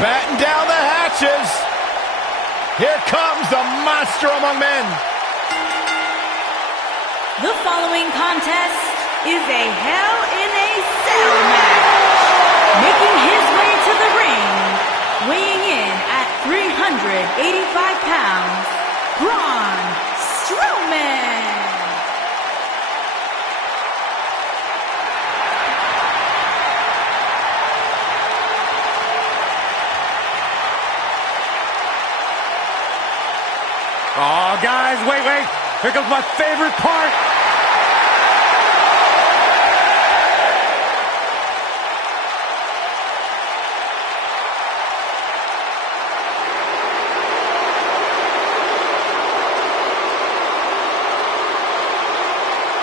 Batten down the hatches. Here comes the monster among men. The following contest is a Hell in a Cell match. Making his way to the ring, weighing in at 385 pounds, Braun Strowman. Oh, guys, wait. Here comes my favorite part.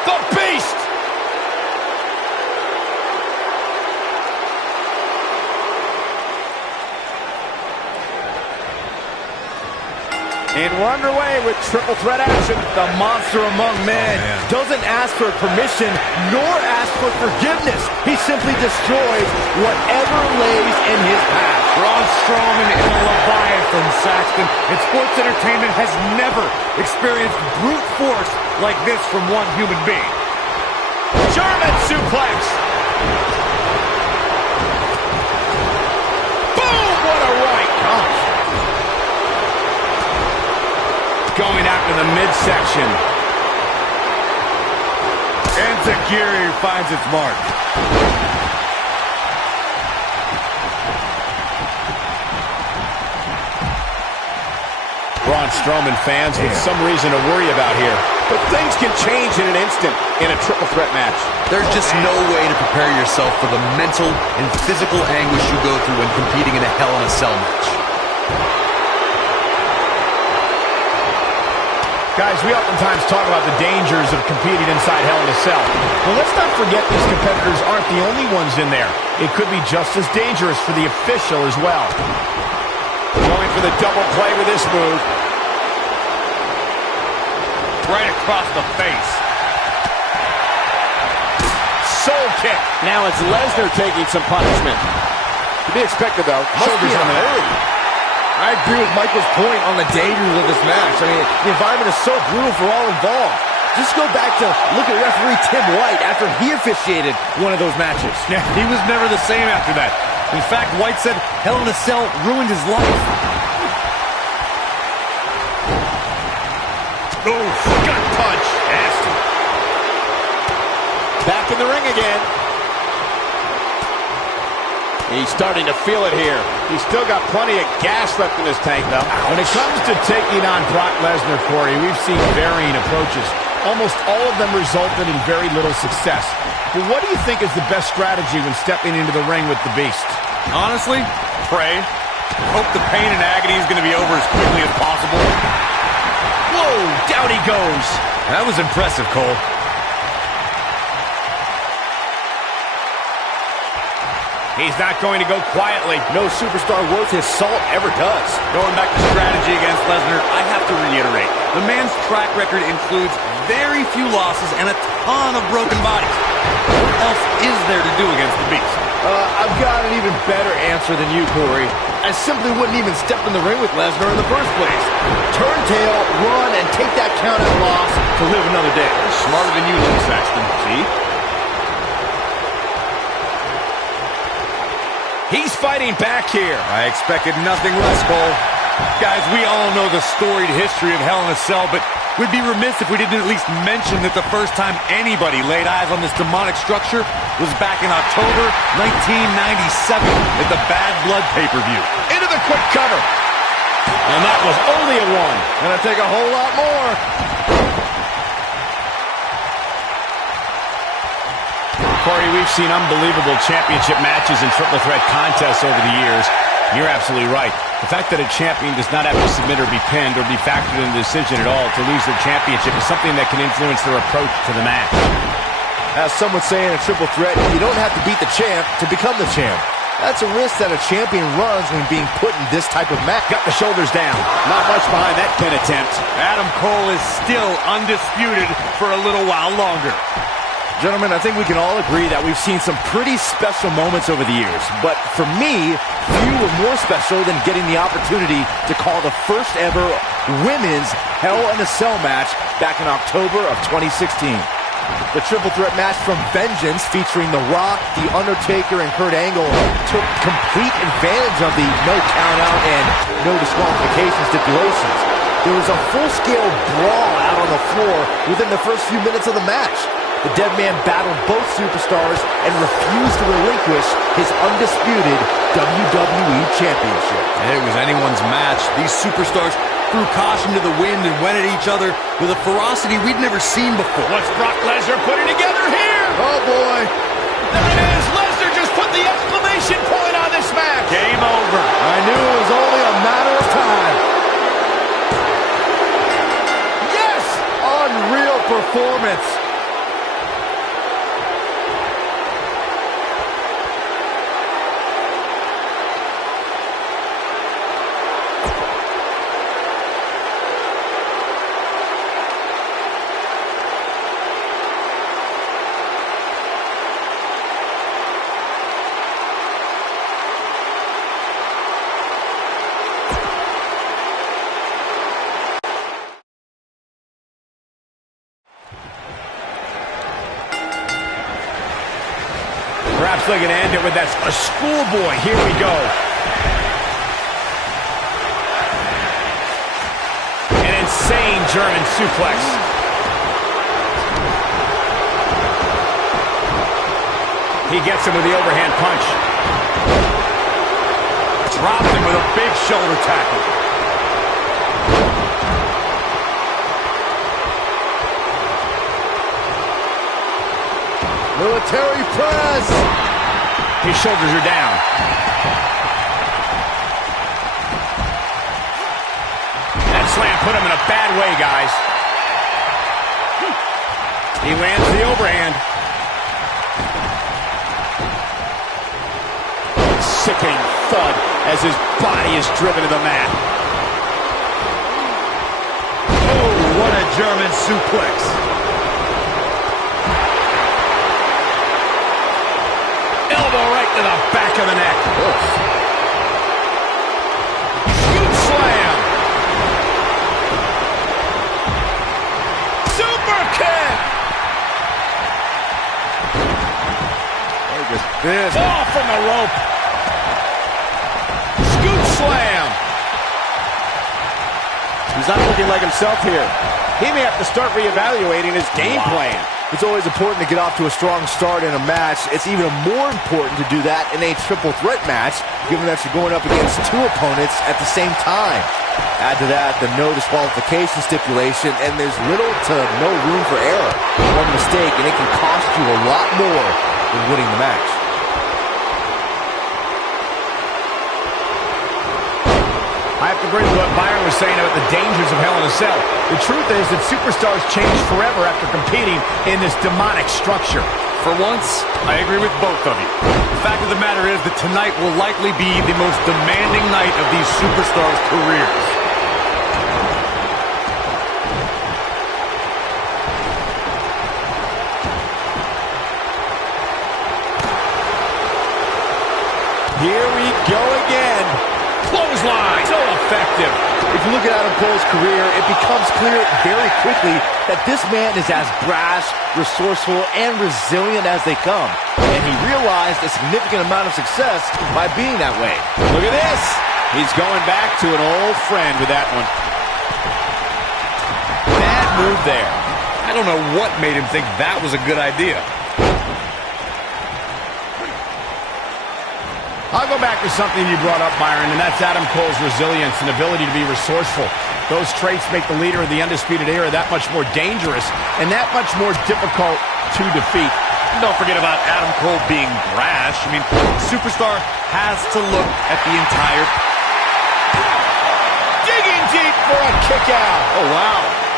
The Beast! And we're underway with triple threat action. The monster among men doesn't ask for permission nor ask for forgiveness. He simply destroys whatever lays in his path. Braun Strowman is a Leviathan, Saxton, and sports entertainment has never experienced brute force like this from one human being. German suplex. Boom! What a right. Gosh. Going after the midsection. And Takiri finds its mark. Braun Strowman fans with some reason to worry about here. But things can change in an instant in a triple threat match. There's just no way to prepare yourself for the mental and physical anguish you go through when competing in a Hell in a Cell match. Guys, we oftentimes talk about the dangers of competing inside Hell in a Cell. Well, let's not forget these competitors aren't the only ones in there. It could be just as dangerous for the official as well. Going for the double play with this move. Right across the face. Soul kick. Now it's Lesnar taking some punishment. To be expected, though. Shoulders on the move. I agree with Michael's point on the dangers of this match. I mean, the environment is so brutal for all involved. Just go back to look at referee Tim White after he officiated one of those matches. Yeah, he was never the same after that. In fact, White said Hell in a Cell ruined his life. Oh, gut punch. Nasty. Back in the ring again. He's starting to feel it here. He's still got plenty of gas left in his tank, though. When it comes to taking on Brock Lesnar, Corey, we've seen varying approaches. Almost all of them resulted in very little success. But what do you think is the best strategy when stepping into the ring with the Beast? Honestly, pray. Hope the pain and agony is going to be over as quickly as possible. Whoa, down he goes. That was impressive, Cole. He's not going to go quietly. No superstar worth his salt ever does. Going back to strategy against Lesnar, I have to reiterate, the man's track record includes very few losses and a ton of broken bodies. What else is there to do against the Beast? I've got an even better answer than you, Corey. I simply wouldn't even step in the ring with Lesnar in the first place. Turn tail, run, and take that count-out loss to live another day. Smarter than you, Lee Saxton. See? He's fighting back here. I expected nothing less, Cole. Guys, we all know the storied history of Hell in a Cell, but we'd be remiss if we didn't at least mention that the first time anybody laid eyes on this demonic structure was back in October 1997 at the Bad Blood pay-per-view. Into the quick cover. And that was only a one. Gonna take a whole lot more. Corey, we've seen unbelievable championship matches and triple threat contests over the years. You're absolutely right. The fact that a champion does not have to submit or be pinned or be factored in the decision at all to lose their championship is something that can influence their approach to the match. As some would say in a triple threat, you don't have to beat the champ to become the champ. That's a risk that a champion runs when being put in this type of match. Got the shoulders down. Not much behind that pin attempt. Adam Cole is still undisputed for a little while longer. Gentlemen, I think we can all agree that we've seen some pretty special moments over the years. But for me, few were more special than getting the opportunity to call the first ever women's Hell in a Cell match back in October of 2016. The triple threat match from Vengeance featuring The Rock, The Undertaker, and Kurt Angle took complete advantage of the no count-out and no disqualification stipulations. There was a full-scale brawl out on the floor within the first few minutes of the match. The Dead Man battled both superstars and refused to relinquish his undisputed WWE Championship. It was anyone's match. These superstars threw caution to the wind and went at each other with a ferocity we'd never seen before. What's Brock Lesnar putting together here? Oh, boy. There it is. Lesnar just put the exclamation point on this match. Game over. I knew it was only a matter of time. Yes! Unreal performance. Perhaps they can end it with that a schoolboy. Here we go. An insane German suplex. He gets him with the overhand punch. Dropped him with a big shoulder tackle. Military press. His shoulders are down. That slam put him in a bad way, guys. He lands the overhand. Sickening thud as his body is driven to the mat. Oh, what a German suplex. Elbow right to the back of the neck. Scoop slam. Super kick. Look at this. Fall from the rope. Scoop slam. He's not looking like himself here. He may have to start reevaluating his game plan. It's always important to get off to a strong start in a match. It's even more important to do that in a triple threat match, given that you're going up against two opponents at the same time. Add to that the no disqualification stipulation, and there's little to no room for error. One mistake, and it can cost you a lot more than winning the match. I have to agree with what Byron was saying about the dangers of Hell in a Cell. The truth is that superstars change forever after competing in this demonic structure. For once, I agree with both of you. The fact of the matter is that tonight will likely be the most demanding night of these superstars' careers. Here we go again. Clothesline. So effective. If you look at Adam Cole's career, it becomes clear very quickly that this man is as brash, resourceful, and resilient as they come. And he realized a significant amount of success by being that way. Look at this. He's going back to an old friend with that one. Bad move there. I don't know what made him think that was a good idea. I'll go back to something you brought up, Byron, and that's Adam Cole's resilience and ability to be resourceful. Those traits make the leader of the Undisputed Era that much more dangerous and that much more difficult to defeat. Don't forget about Adam Cole being brash. I mean, superstar has to look at the entire... Digging deep for a kick out. Oh, wow.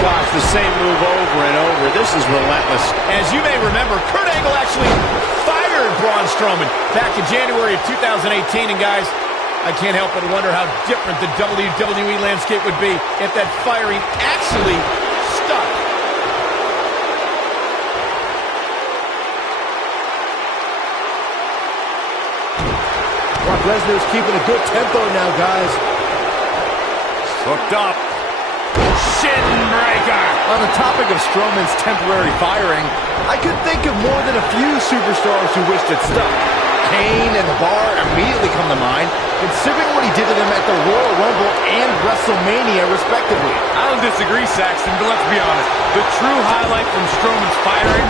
Gosh, the same move over and over. This is relentless. As you may remember, Kurt Angle actually fired Braun Strowman back in January of 2018. And guys, I can't help but wonder how different the WWE landscape would be if that firing actually stuck. Brock Lesnar's keeping a good tempo now, guys. Hooked up. Shin breaker. On the topic of Strowman's temporary firing, I could think of more than a few superstars who wished it stuck. Kane and The Bar immediately come to mind, considering what he did to them at the Royal Rumble and WrestleMania, respectively. I don't disagree, Saxton, but let's be honest. The true highlight from Strowman's firing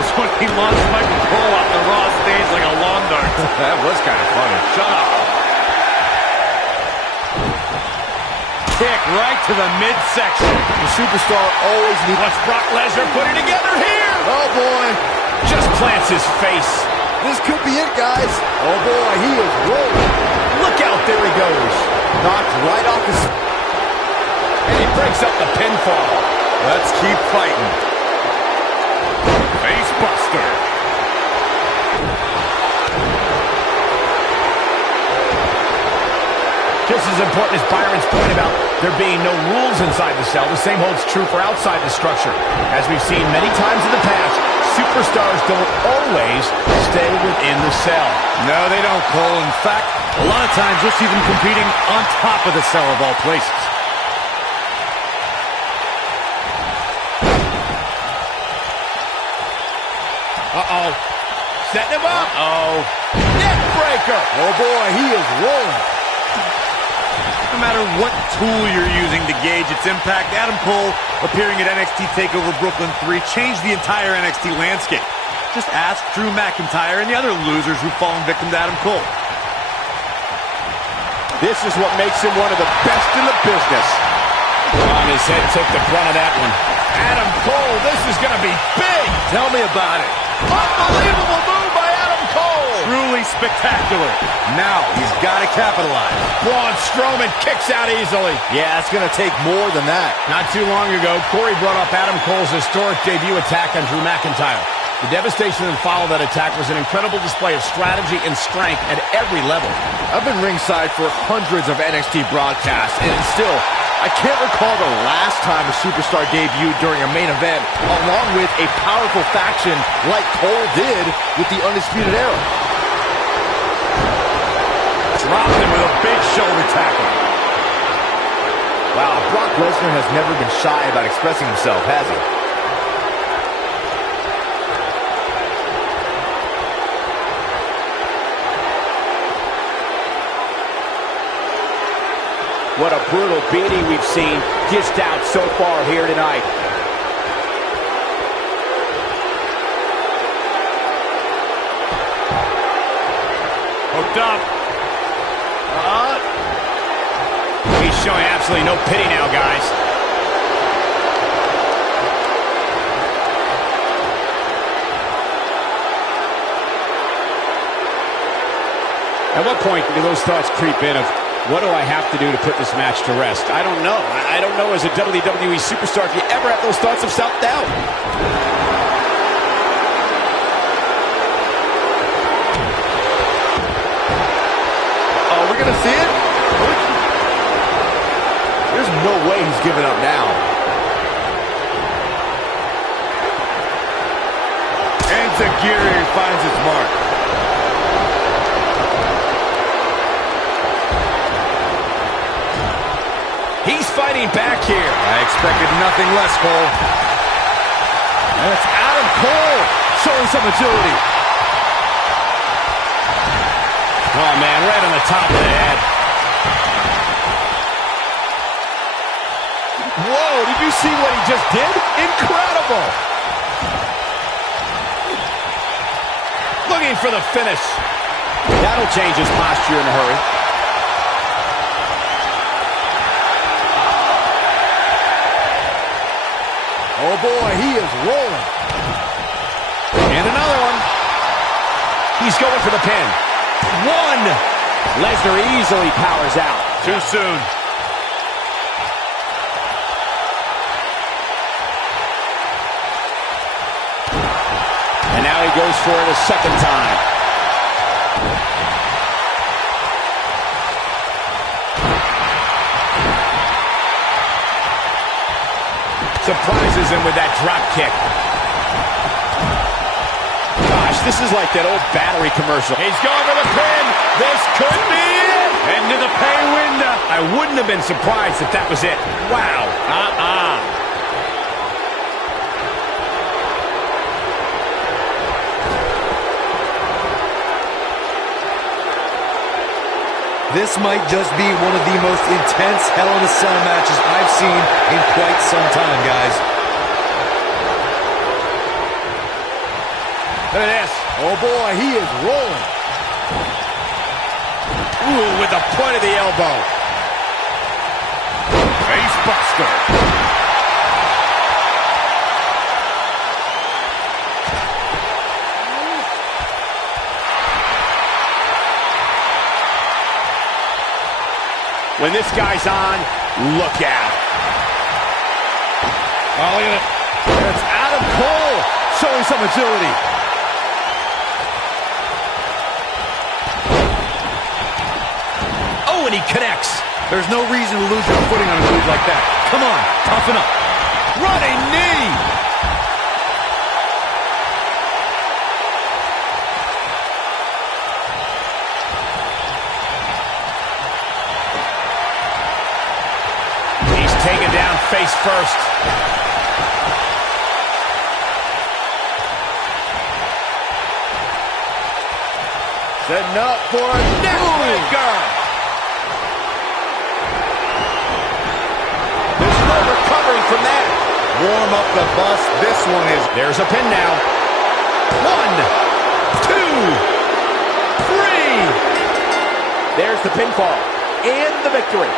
was when he launched Michael Cole off the Raw stage like a lawn dart. That was kind of funny. Shut up. Kick right to the midsection. The superstar always needs... What's Brock Lesnar putting together here? Oh, boy. Just plants his face. This could be it, guys. Oh, boy, he is rolling. Look out, there he goes. Knocked right off his... And he breaks up the pinfall. Let's keep fighting. Face buster. Just as important as Byron's point about there being no rules inside the cell, the same holds true for outside the structure. As we've seen many times in the past, superstars don't always stay within the cell. No, they don't, Cole. In fact, a lot of times you'll see them competing on top of the cell of all places. Uh-oh. Setting him up. Uh-oh. Neck breaker. Oh, boy, he is rolling. No matter what tool you're using to gauge its impact, Adam Cole appearing at NXT TakeOver Brooklyn 3 changed the entire NXT landscape. Just ask Drew McIntyre and the other losers who've fallen victim to Adam Cole. This is what makes him one of the best in the business. On his head took the brunt of that one. Adam Cole, this is going to be big. Tell me about it. Unbelievable move by Adam Cole. Truly spectacular. Now he's got to capitalize. Braun Strowman kicks out easily. Yeah, it's going to take more than that. Not too long ago, Corey brought up Adam Cole's historic debut attack on Drew McIntyre. The devastation that followed that attack was an incredible display of strategy and strength at every level. I've been ringside for hundreds of NXT broadcasts, and still, I can't recall the last time a superstar debuted during a main event, along with a powerful faction like Cole did with the Undisputed Era. Dropped him with a big shoulder tackle. Wow, Brock Lesnar has never been shy about expressing himself, has he? What a brutal beating we've seen dished out so far here tonight. Hooked up. He's showing absolutely no pity now, guys. At what point do those thoughts creep in of, what do I have to do to put this match to rest? I don't know. I don't know as a WWE superstar if you ever have those thoughts of self-doubt. Oh, we're going to see it? There's no way he's giving up now. And Zagiri finds its mark. He's fighting back here. I expected nothing less, Cole. And it's Adam Cole showing some agility. Oh, man, right on the top of the head. Whoa, did you see what he just did? Incredible. Looking for the finish. That'll change his posture in a hurry. Oh, boy, he is rolling. And another one. He's going for the pin. One. Lesnar easily powers out. Too soon. And now he goes for it a second time. surprises him with that drop kick. Gosh, this is like that old battery commercial. He's going to the pin. This could be it. Into the pay window. I wouldn't have been surprised if that was it. Wow. This might just be one of the most intense Hell in a Cell matches I've seen in quite some time, guys. Look at this. Oh boy, he is rolling. Ooh, with the point of the elbow. Face buster. When this guy's on, look out. Oh, look at it. It's Adam Cole showing some agility. Oh, and he connects. There's no reason to lose your footing on a move like that. Come on, toughen up. Running knee. Taken down face first. Setting up for a neckbreaker. There's no recovering from that. Warm up the bus. This one is. There's a pin now. 1, 2, 3. There's the pinfall and the victory.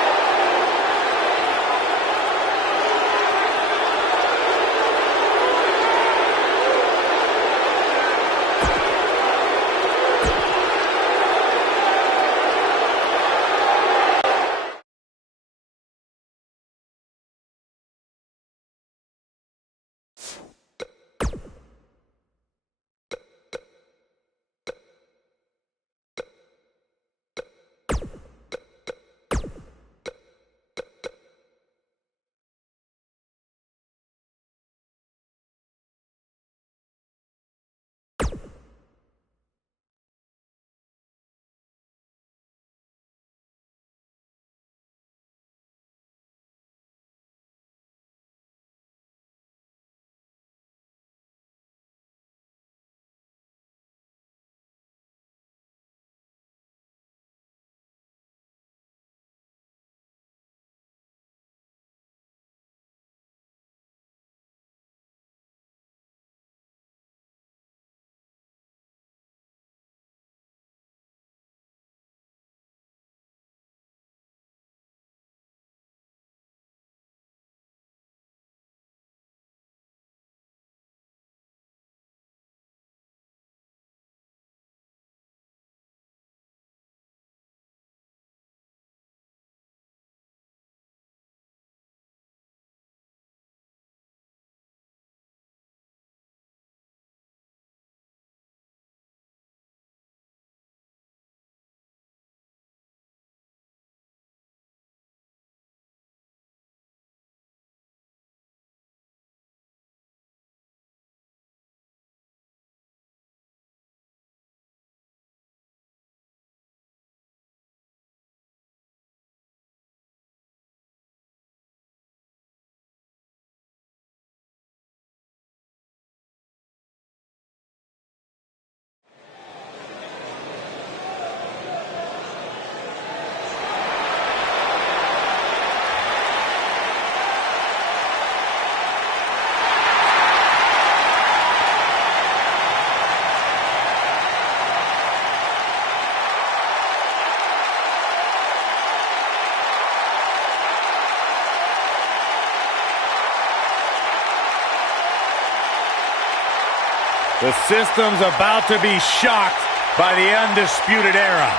The system's about to be shocked by the Undisputed Era.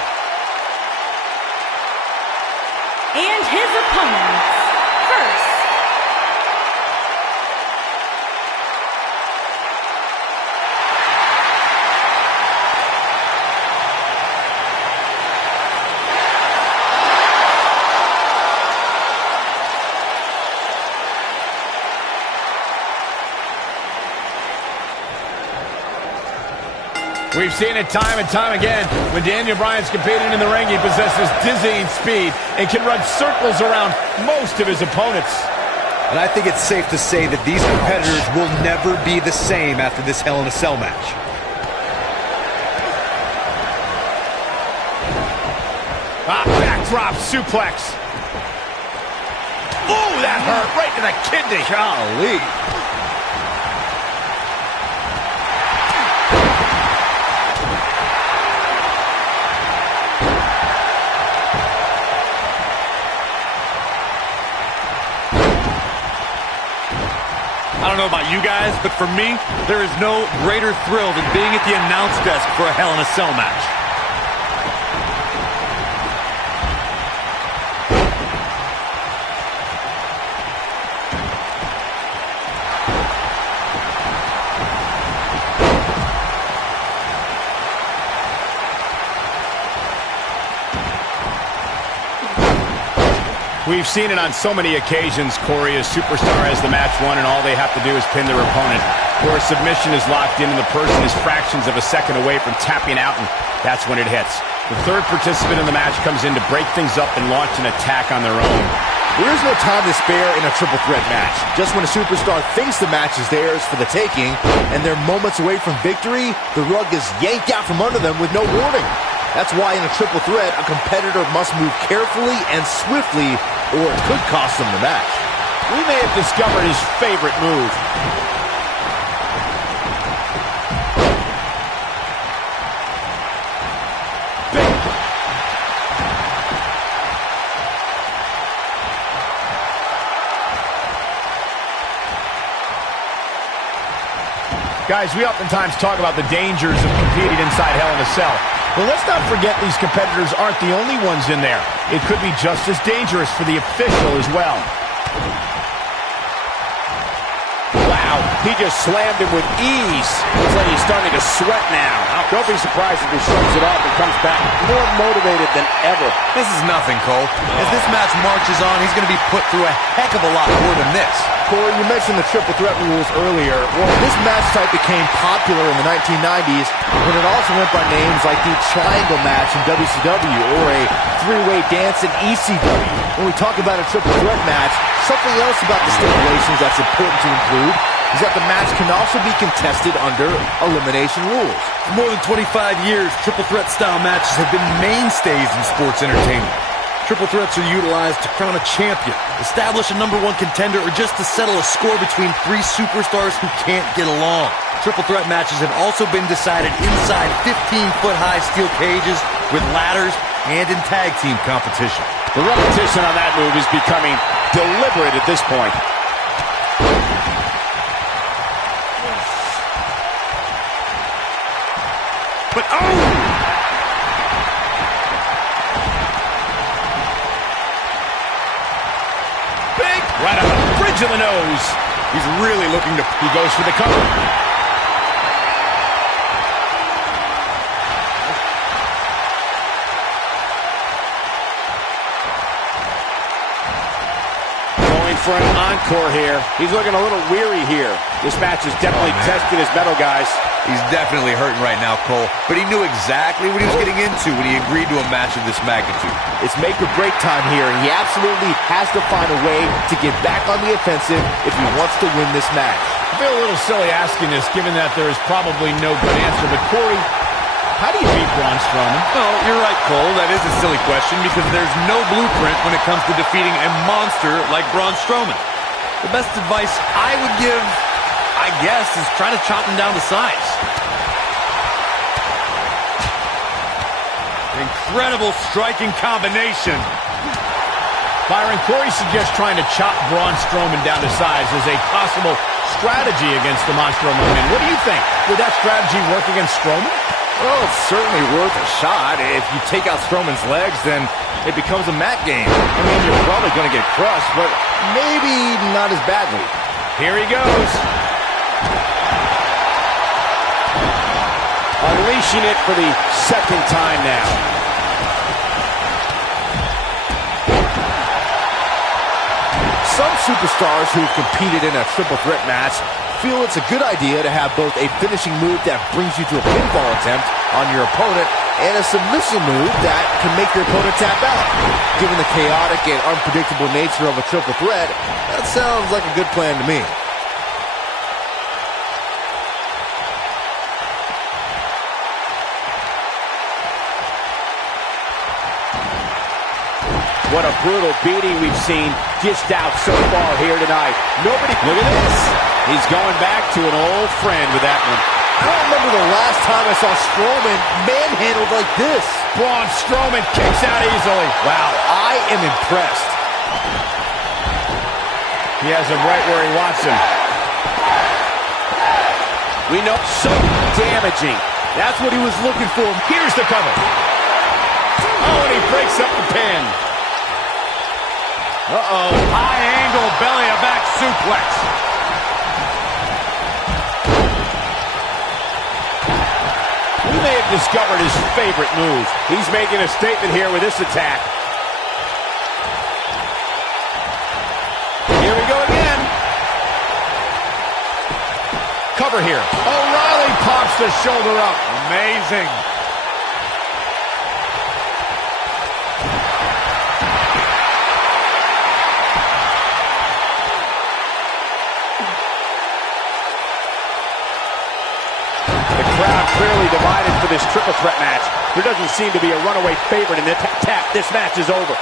And his opponents, first, We've seen it time and time again. When Daniel Bryan's competing in the ring, he possesses dizzying speed and can run circles around most of his opponents. And I think it's safe to say that these competitors will never be the same after this Hell in a Cell match. Backdrop suplex. Ooh, that hurt right to the kidney. Golly. I don't know about you guys, but for me, there is no greater thrill than being at the announce desk for a Hell in a Cell match. We've seen it on so many occasions, Corey. A superstar has the match won, and all they have to do is pin their opponent. Or a submission is locked in, and the person is fractions of a second away from tapping out, and that's when it hits. The third participant in the match comes in to break things up and launch an attack on their own. There is no time to spare in a triple threat match. Just when a superstar thinks the match is theirs for the taking, and they're moments away from victory, the rug is yanked out from under them with no warning. That's why in a triple threat, a competitor must move carefully and swiftly, or it could cost them the match. We may have discovered his favorite move. Guys, we oftentimes talk about the dangers of competing inside Hell in a Cell. Well, let's not forget these competitors aren't the only ones in there. It could be just as dangerous for the official as well. Wow, he just slammed him with ease. Looks like he's starting to sweat now. Don't be surprised if he shrugs it off and comes back more motivated than ever. This is nothing, Cole. As this match marches on, he's going to be put through a heck of a lot more than this. Corey, you mentioned the triple threat rules earlier. Well, this match type became popular in the 1990s when it also went by names like the triangle match in WCW or a three-way dance in ECW. When we talk about a triple threat match, something else about the stipulations that's important to include is that the match can also be contested under elimination rules. For more than 25 years, triple threat style matches have been mainstays in sports entertainment. Triple threats are utilized to crown a champion, establish a #1 contender, or just to settle a score between three superstars who can't get along. Triple threat matches have also been decided inside 15-foot-high steel cages with ladders and in tag team competition. The repetition on that move is becoming deliberate at this point. But oh! Right on the bridge of the nose. He's really looking to... He goes for the cover. Going for an encore here. He's looking a little weary here. This match has definitely tested his mettle, guys. He's definitely hurting right now, Cole, but he knew exactly what he was getting into when he agreed to a match of this magnitude. It's make or break time here, and he absolutely has to find a way to get back on the offensive if he wants to win this match. I feel a little silly asking this, given that there is probably no good answer, but Corey, how do you beat Braun Strowman? Well, you're right, Cole. That is a silly question because there's no blueprint when it comes to defeating a monster like Braun Strowman. The best advice I would give, I guess, is try to chop him down to size. Incredible striking combination. Byron, Corey suggests trying to chop Braun Strowman down to size as a possible strategy against the Monster Among Men. What do you think? Would that strategy work against Strowman? Well, it's certainly worth a shot. If you take out Strowman's legs, then it becomes a mat game. I mean, you're probably going to get crushed, but maybe not as badly. Here he goes. Unleashing it for the second time now. Some superstars who've competed in a triple threat match feel it's a good idea to have both a finishing move that brings you to a pinfall attempt on your opponent and a submission move that can make your opponent tap out. Given the chaotic and unpredictable nature of a triple threat, that sounds like a good plan to me. What a brutal beating we've seen dished out so far here tonight. Nobody, look at this. He's going back to an old friend with that one. I don't remember the last time I saw Strowman manhandled like this. Braun Strowman kicks out easily. Wow, I am impressed. He has him right where he wants him. We know, so damaging. That's what he was looking for. Here's the cover. Oh, and he breaks up the pin. Uh-oh. High angle belly-to-back suplex. We may have discovered his favorite move. He's making a statement here with this attack. Here we go again. Cover here. O'Reilly pops the shoulder up. Amazing. Crowd clearly divided for this triple threat match. There doesn't seem to be a runaway favorite in this tap. This match is over.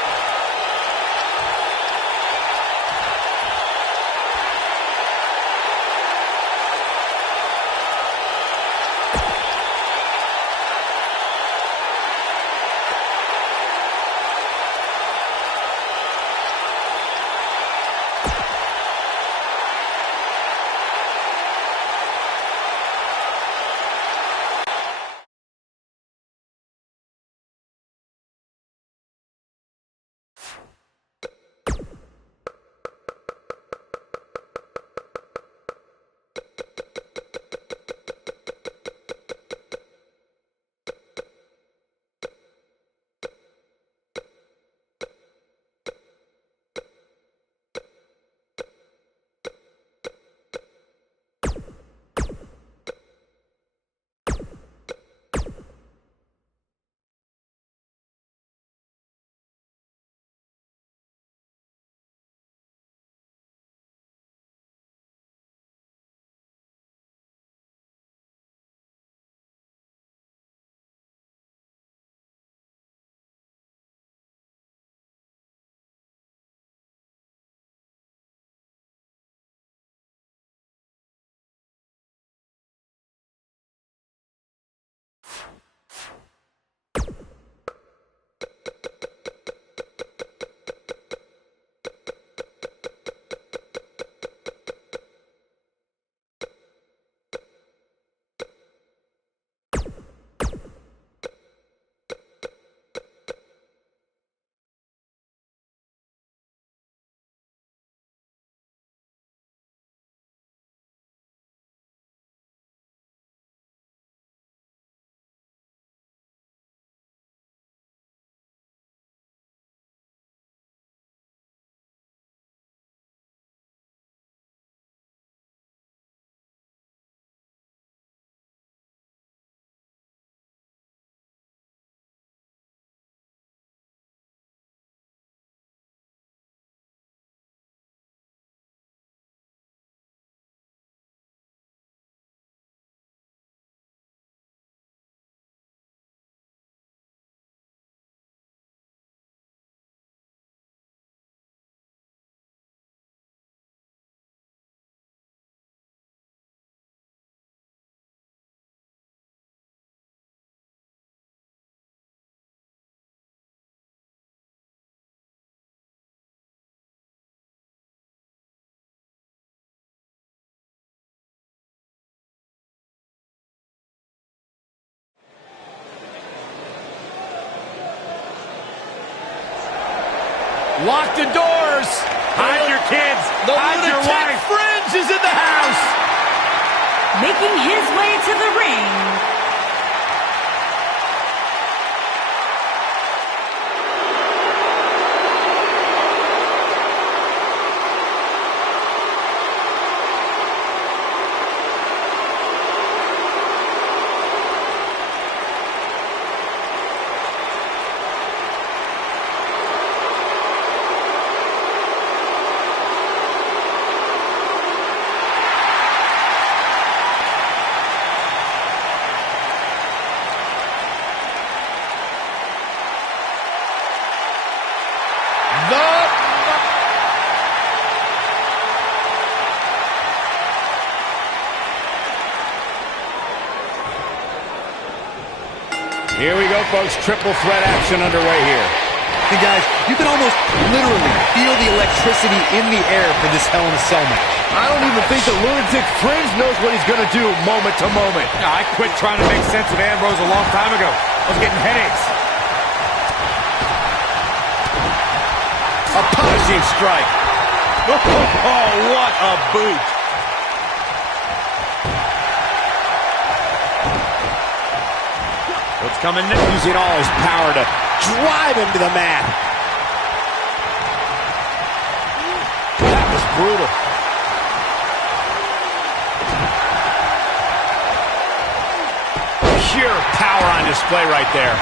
Lock the doors. Hide your kids. Hide your wife. Fringe is in the house. Making his way to the ring, Here we go, folks. Triple threat action underway here. And guys, you can almost literally feel the electricity in the air for this Hell in a Cell match. I don't even think the Lunatic Fringe knows what he's going to do moment to moment. I quit trying to make sense of Ambrose a long time ago. I was getting headaches. A punishing strike. Oh, what a boot. What's coming next? Using all his power to drive him to the mat. That was brutal. Pure power on display right there.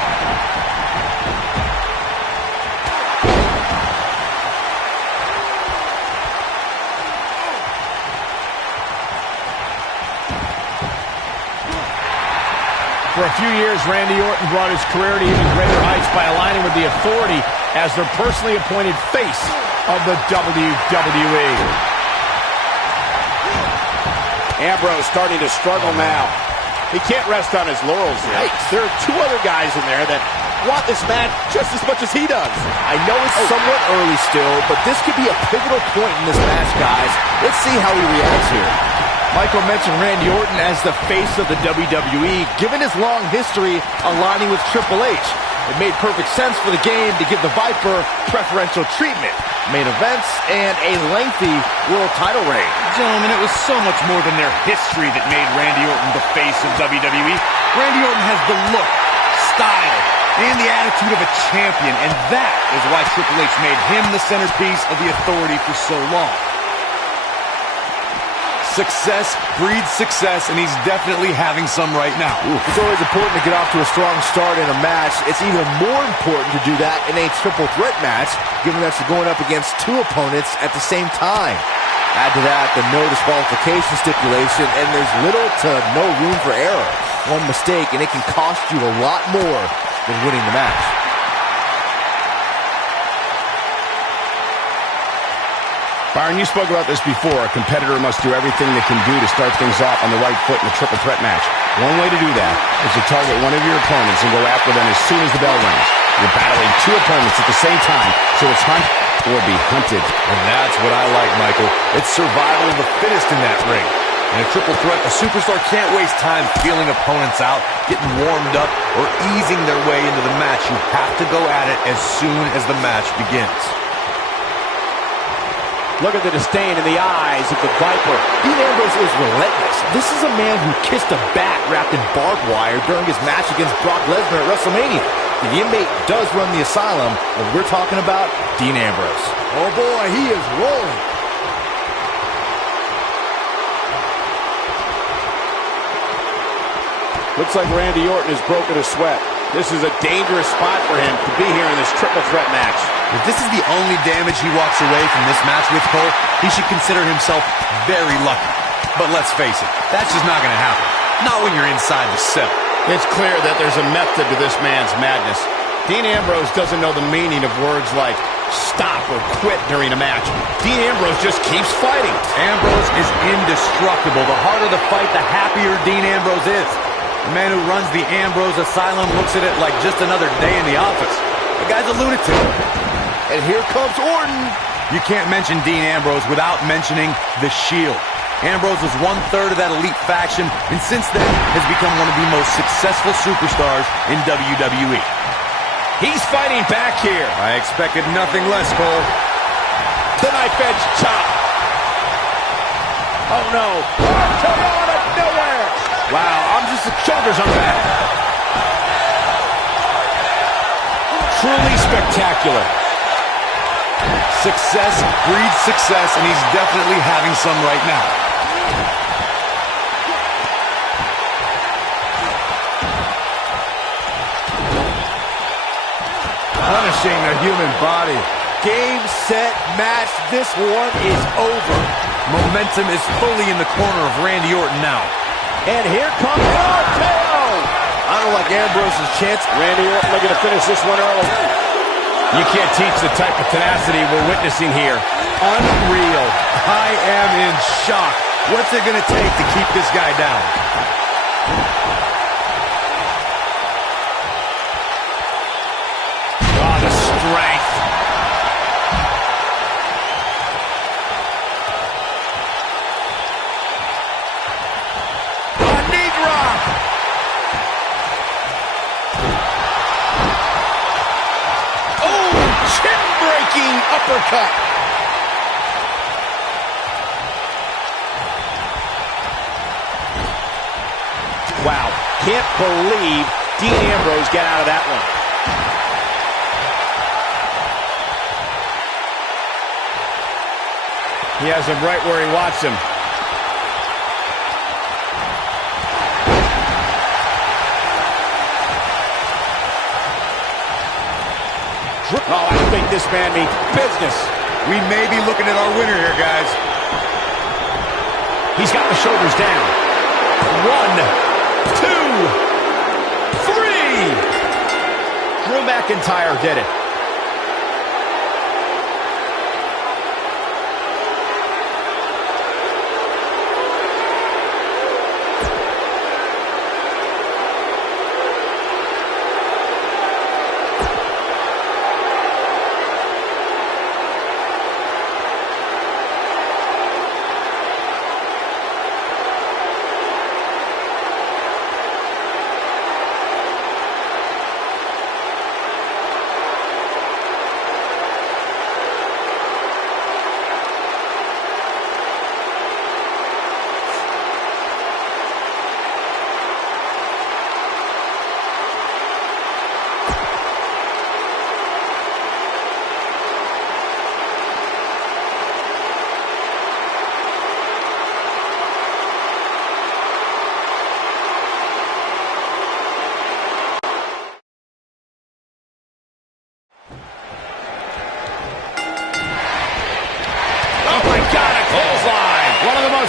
For a few years, Randy Orton brought his career to even greater heights by aligning with the Authority as their personally appointed face of the WWE. Ambrose starting to struggle now. He can't rest on his laurels here. There are two other guys in there that want this match just as much as he does. I know it's somewhat early still, but this could be a pivotal point in this match, guys. Let's see how he reacts here. Michael mentioned Randy Orton as the face of the WWE, given his long history aligning with Triple H. It made perfect sense for the game to give the Viper preferential treatment, main events, and a lengthy world title reign. Gentlemen, it was so much more than their history that made Randy Orton the face of WWE. Randy Orton has the look, style, and the attitude of a champion, and that is why Triple H made him the centerpiece of the Authority for so long. Success breeds success, and he's definitely having some right now. It's always important to get off to a strong start in a match. It's even more important to do that in a triple threat match, given that you're going up against two opponents at the same time. Add to that the no disqualification stipulation, and there's little to no room for error. One mistake, and it can cost you a lot more than winning the match. Byron, you spoke about this before. A competitor must do everything they can do to start things off on the right foot in a triple threat match. One way to do that is to target one of your opponents and go after them as soon as the bell rings. You're battling two opponents at the same time, so it's hunt or be hunted. And that's what I like, Michael. It's survival of the fittest in that ring. In a triple threat, a superstar can't waste time feeling opponents out, getting warmed up, or easing their way into the match. You have to go at it as soon as the match begins. Look at the disdain in the eyes of the Viper. Dean Ambrose is relentless. This is a man who kissed a bat wrapped in barbed wire during his match against Brock Lesnar at WrestleMania. The inmate does run the asylum, and we're talking about Dean Ambrose. Oh boy, he is rolling. Looks like Randy Orton has broken a sweat. This is a dangerous spot for him to be here in this triple threat match. If this is the only damage he walks away from this match with, Cole, he should consider himself very lucky. But let's face it, that's just not going to happen. Not when you're inside the cell. It's clear that there's a method to this man's madness. Dean Ambrose doesn't know the meaning of words like stop or quit during a match. Dean Ambrose just keeps fighting. Ambrose is indestructible. The harder the fight, the happier Dean Ambrose is. The man who runs the Ambrose Asylum looks at it like just another day in the office. The guy's a lunatic. And here comes Orton. You can't mention Dean Ambrose without mentioning the Shield. Ambrose was 1/3 of that elite faction, and since then has become one of the most successful superstars in WWE. He's fighting back here. I expected nothing less, Cole. The knife edge chop. Oh no. Out of nowhere. Wow, shoulders on back. Truly spectacular. Success breeds success, and he's definitely having some right now. Punishing the human body. Game, set, match. This one is over. Momentum is fully in the corner of Randy Orton now. And here comes RKO. I don't like Ambrose's chance. Randy Orton looking to finish this one early. You can't teach the type of tenacity we're witnessing here. Unreal. I am in shock. What's it going to take to keep this guy down? Punishing the human body. Game, set, match. This one is over. Momentum is fully in the corner of Randy Orton now. And here comes RKO. I don't like Ambrose's chance. Randy Orton looking to finish this one early. Unreal. I am in shock. What's it going to take to keep this guy down? uppercut. Wow, can't believe Dean Ambrose got out of that one. He has him right where he wants him. Oh, I think this man means business. We may be looking at our winner here, guys. He's got the shoulders down. 1, 2, 3. Drew McIntyre did it.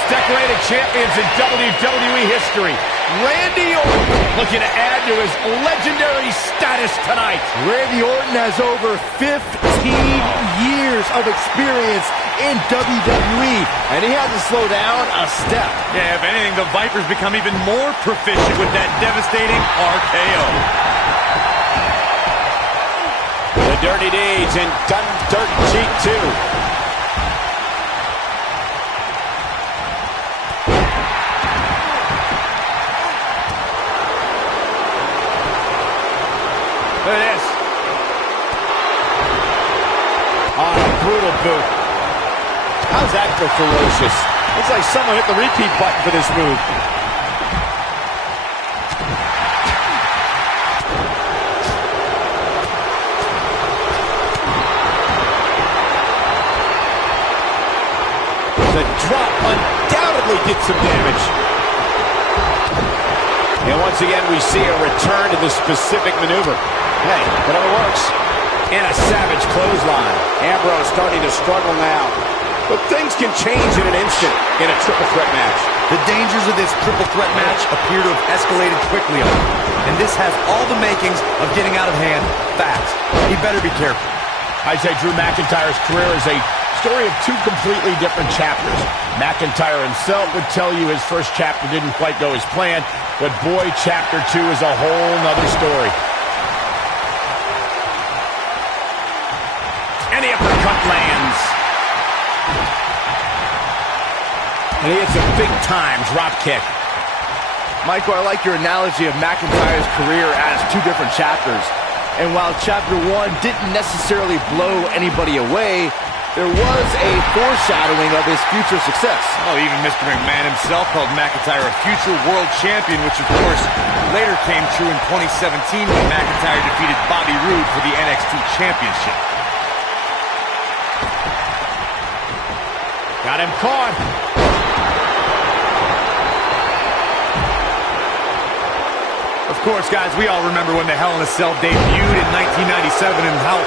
Decorated champions in WWE history. Randy Orton looking to add to his legendary status tonight. Randy Orton has over 15 years of experience in WWE, and he hasn't slowed down a step. Yeah, if anything, the Vipers become even more proficient with that devastating RKO. The Dirty Deeds and Done Dirt Cheat 2. Look at this. On a brutal boot. How's that for ferocious? Looks like someone hit the repeat button for this move. The drop undoubtedly did some damage. And once again, we see a return to this specific maneuver. Hey, whatever works. And a savage clothesline. Ambrose starting to struggle now. But things can change in an instant in a triple threat match. The dangers of this triple threat match appear to have escalated quickly on him. And this has all the makings of getting out of hand fast. He better be careful. I'd say Drew McIntyre's career is a story of two completely different chapters. McIntyre himself would tell you his first chapter didn't quite go as planned, but boy, chapter 2 is a whole nother story. And the uppercut lands. And he hits a big-time drop kick. Michael, I like your analogy of McIntyre's career as two different chapters. And while chapter 1 didn't necessarily blow anybody away, there was a foreshadowing of his future success. Oh, even Mr. McMahon himself called McIntyre a future world champion, which of course later came true in 2017 when McIntyre defeated Bobby Roode for the NXT Championship. Got him caught. Of course, guys, we all remember when the Hell in a Cell debuted in 1997 and how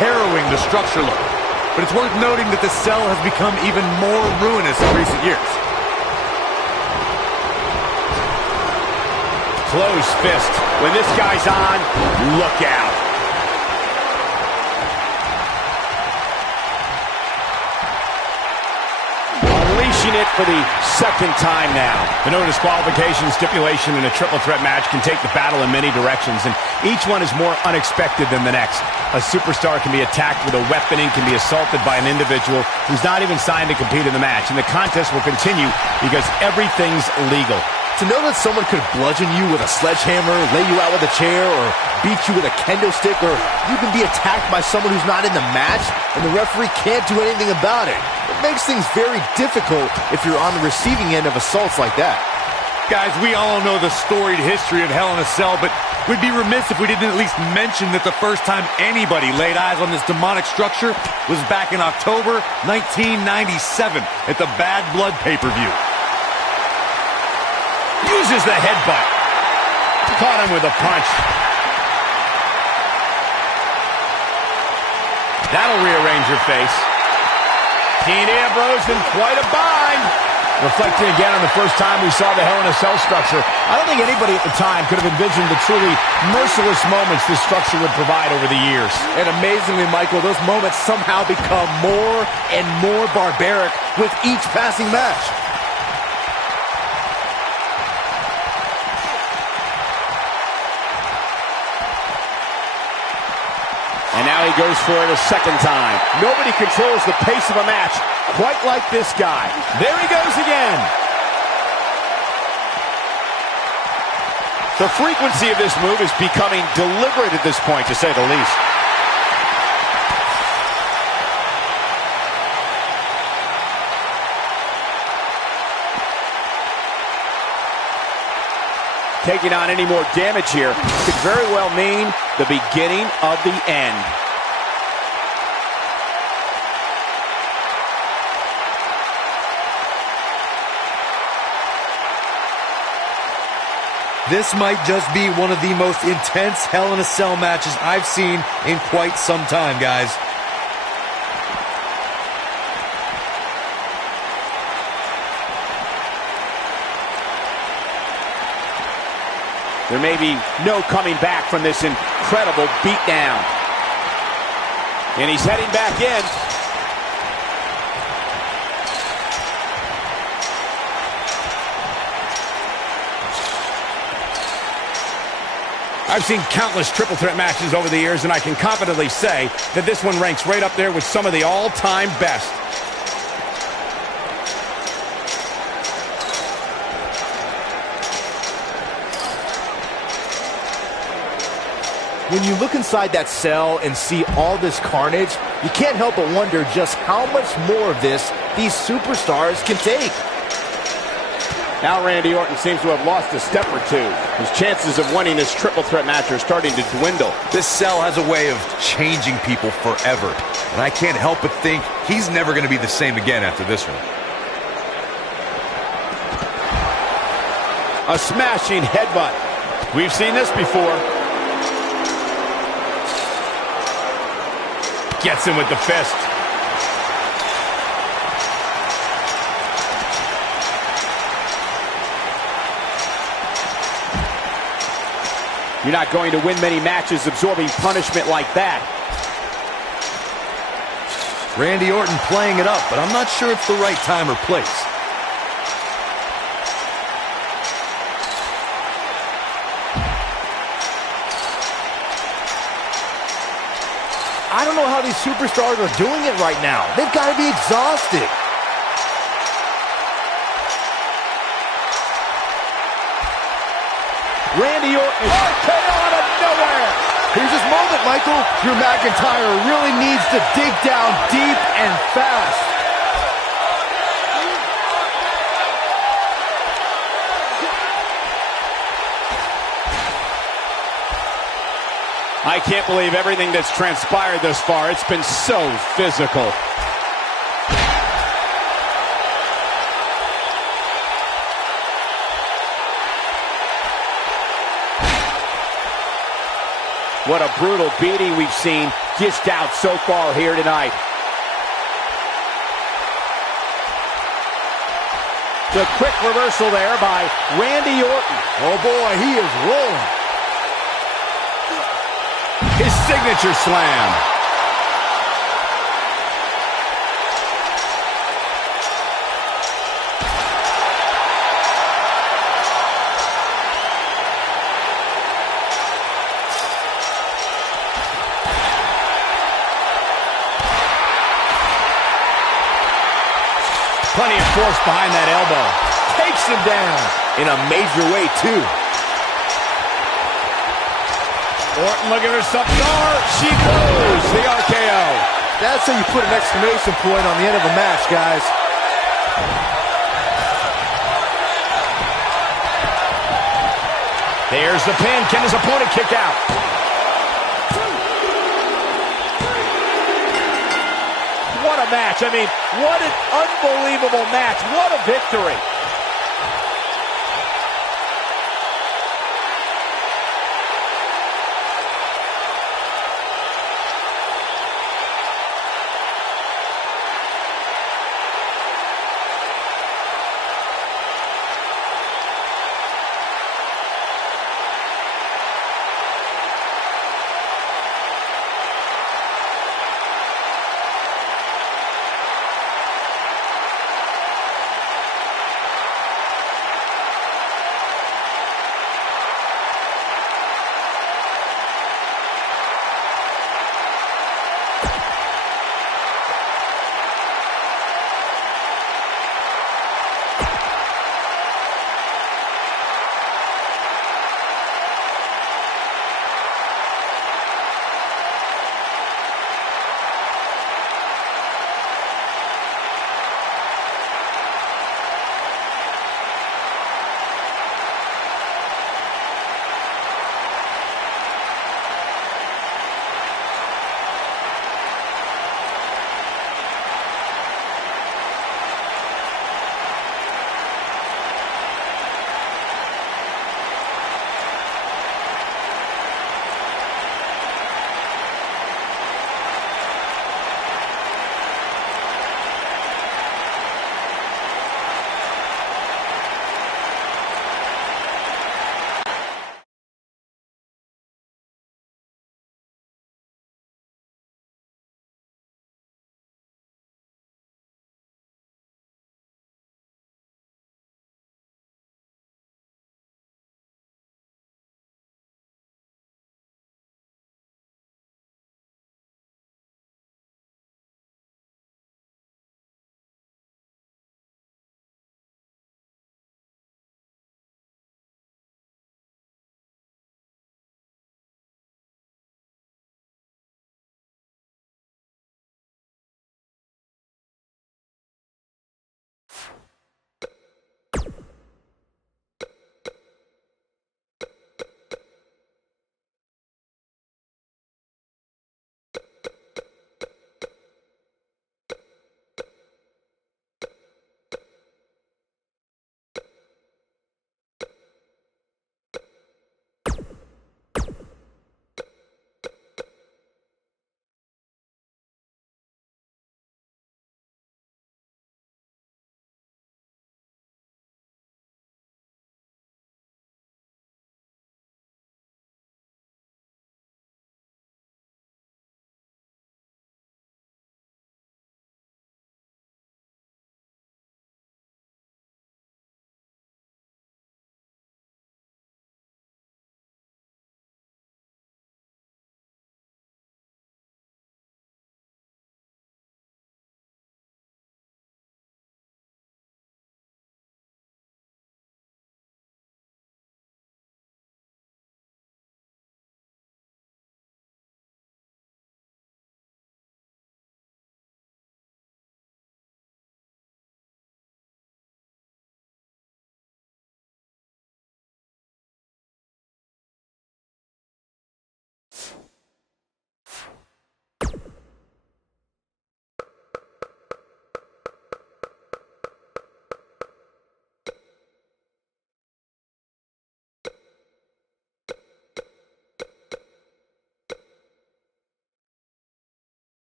harrowing the structure looked. But it's worth noting that the cell has become even more ruinous in recent years. Close fist. When this guy's on, look out. Unleashing it for the second time now. The no disqualification stipulation in a triple threat match can take the battle in many directions, and each one is more unexpected than the next. A superstar can be attacked with a weapon and can be assaulted by an individual who's not even signed to compete in the match. And the contest will continue because everything's legal. To know that someone could bludgeon you with a sledgehammer, lay you out with a chair, or beat you with a kendo stick, or you can be attacked by someone who's not in the match, and the referee can't do anything about it. It makes things very difficult if you're on the receiving end of assaults like that. Guys, we all know the storied history of Hell in a Cell, but we'd be remiss if we didn't at least mention that the first time anybody laid eyes on this demonic structure was back in October 1997 at the Bad Blood pay-per-view. Uses the headbutt. Caught him with a punch. That'll rearrange your face. Dean Ambrose in quite a bind. Reflecting again on the first time we saw the Hell in a Cell structure, I don't think anybody at the time could have envisioned the truly merciless moments this structure would provide over the years. And amazingly, Michael, those moments somehow become more and more barbaric with each passing match. And now he goes for it a second time. Nobody controls the pace of a match quite like this guy. There he goes again. The frequency of this move is becoming deliberate at this point, to say the least. Taking on any more damage here could very well mean the beginning of the end. This might just be one of the most intense Hell in a Cell matches I've seen in quite some time, guys. There may be no coming back from this incredible beatdown. And he's heading back in. I've seen countless triple threat matches over the years, and I can confidently say that this one ranks right up there with some of the all-time best. When you look inside that cell and see all this carnage, you can't help but wonder just how much more of this these superstars can take. Now Randy Orton seems to have lost a step or two. His chances of winning this triple threat match are starting to dwindle. This cell has a way of changing people forever, and I can't help but think he's never going to be the same again after this one. A smashing headbutt. We've seen this before. Gets him with the fist. You're not going to win many matches absorbing punishment like that. Randy Orton playing it up, but I'm not sure it's the right time or place. I don't know how these superstars are doing it right now. They've got to be exhausted. Randy Orton, RKO out of nowhere. Here's his moment, Michael. Drew McIntyre really needs to dig down deep and fast. I can't believe everything that's transpired thus far. It's been so physical. What a brutal beating we've seen dished out so far here tonight. The quick reversal there by Randy Orton. Oh boy, he is rolling. His signature slam. Plenty of force behind that elbow. Takes takes him down in a major way, too. Orton looking for something. She goes. The RKO. That's how you put an exclamation point on the end of a match, guys. There's the pin. Can his opponent kick out? What a match. I mean, what an unbelievable match. What a victory.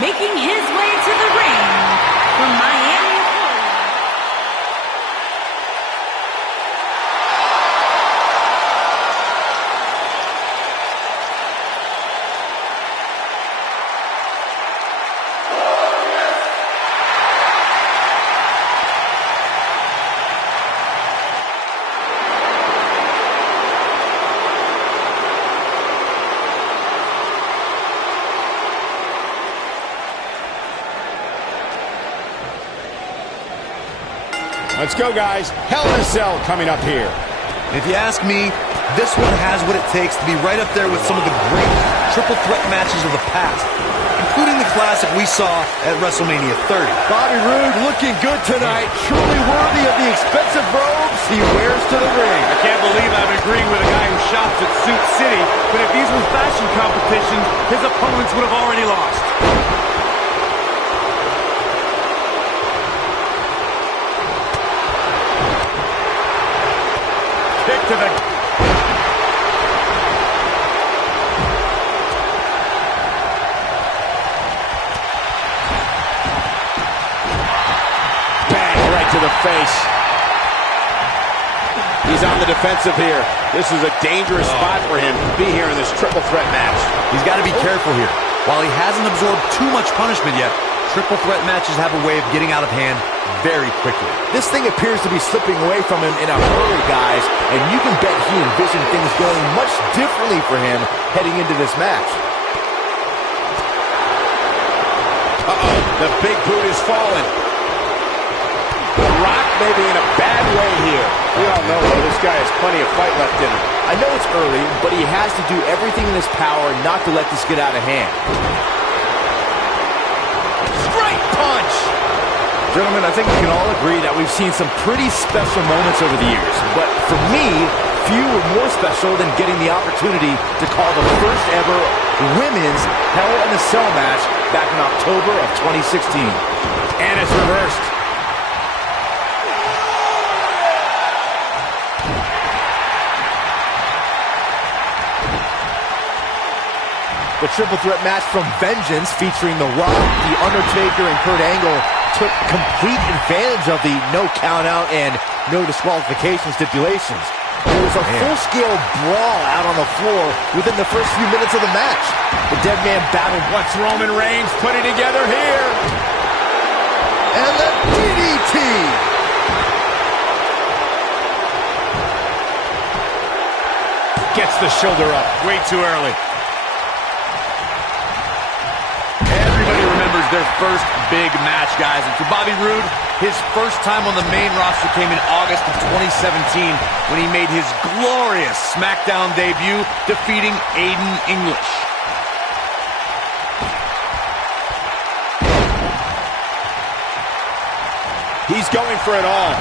Making his way to the ring from Miami, Florida. Let's go, guys. Hell in a Cell coming up here. If you ask me, this one has what it takes to be right up there with some of the great triple threat matches of the past, including the classic we saw at WrestleMania 30. Bobby Roode looking good tonight, truly worthy of the expensive robes he wears to the ring. I can't believe I'm agreeing with a guy who shops at Suit City, but if these were fashion competitions, his opponents would have already lost. Kick to the... Bang, right to the face. He's on the defensive here. This is a dangerous spot for him to be here in this triple threat match. He's got to be careful here. While he hasn't absorbed too much punishment yet, triple threat matches have a way of getting out of hand very quickly. This thing appears to be slipping away from him in a hurry, guys, and you can bet he envisioned things going much differently for him heading into this match. Uh-oh, the big boot is falling. The Rock may be in a bad way here. We all know, though, this guy has plenty of fight left in him. I know it's early, but he has to do everything in his power not to let this get out of hand. Straight punch! Gentlemen, I think we can all agree that we've seen some pretty special moments over the years. But for me, few were more special than getting the opportunity to call the first ever women's Hell in a Cell match back in October of 2016. And it's reversed. The triple threat match from Vengeance featuring The Rock, The Undertaker, and Kurt Angle took complete advantage of the no countout and no disqualification stipulations. There was a full-scale brawl out on the floor within the first few minutes of the match. The Dead Man battled. What's Roman Reigns putting together here? And the DDT! Gets the shoulder up. Way too early. Everybody remembers their first big match, guys. And for Bobby Roode, his first time on the main roster came in August of 2017 when he made his glorious SmackDown debut, defeating Aiden English. He's going for it all.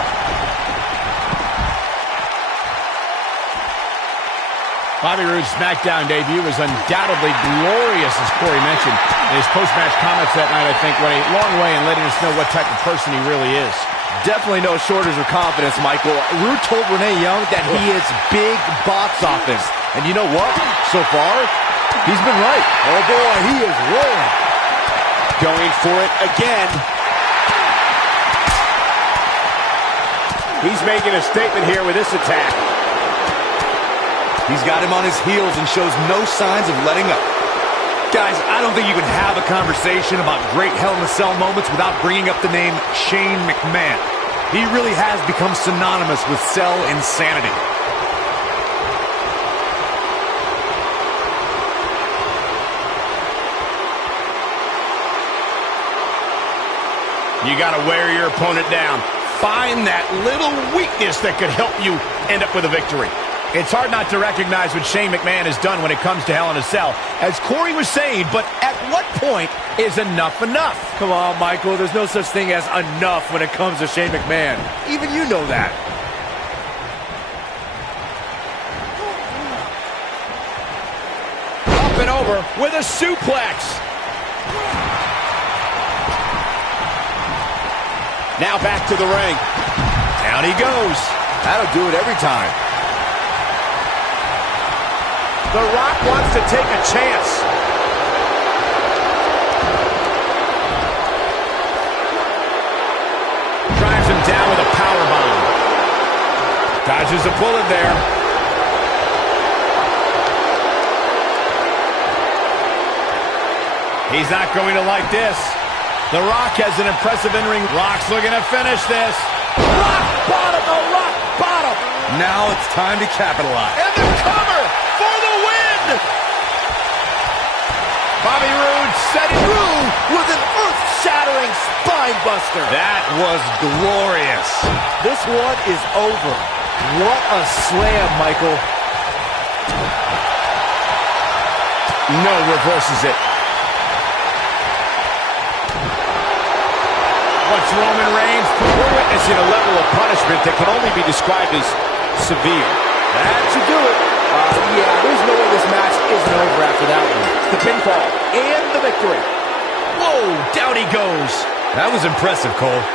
Bobby Roode's SmackDown debut was undoubtedly glorious, as Corey mentioned. In his post-match comments that night, I think, went a long way in letting us know what type of person he really is. Definitely no shortage of confidence, Michael. Rude told Renee Young that he is big box office. And you know what? So far, he's been right. Oh boy, he is rolling. Going for it again. He's making a statement here with this attack. He's got him on his heels and shows no signs of letting up. Guys, I don't think you can have a conversation about great Hell in a Cell moments without bringing up the name Shane McMahon. He really has become synonymous with cell insanity. You got to wear your opponent down. Find that little weakness that could help you end up with a victory. It's hard not to recognize what Shane McMahon has done when it comes to Hell in a Cell. As Corey was saying, but at what point is enough enough? Come on, Michael. There's no such thing as enough when it comes to Shane McMahon. Even you know that. Up and over with a suplex. Now back to the ring. Down he goes. That'll do it every time. The Rock wants to take a chance. Drives him down with a powerbomb. Dodges a bullet there. He's not going to like this. The Rock has an impressive in-ring. Rock's looking to finish this. Rock bottom, the Rock bottom. Now it's time to capitalize. And the cover for the win. Bobby Roode setting Roode with an earth-shattering spine buster. That was glorious. This one is over. What a slam, Michael. No, reverses it. What's Roman Reigns? We're witnessing a level of punishment that can only be described as severe. That should do it. Yeah, there's no way this match isn't over after that one. The pinfall and the victory. Whoa, down he goes. That was impressive, Cole.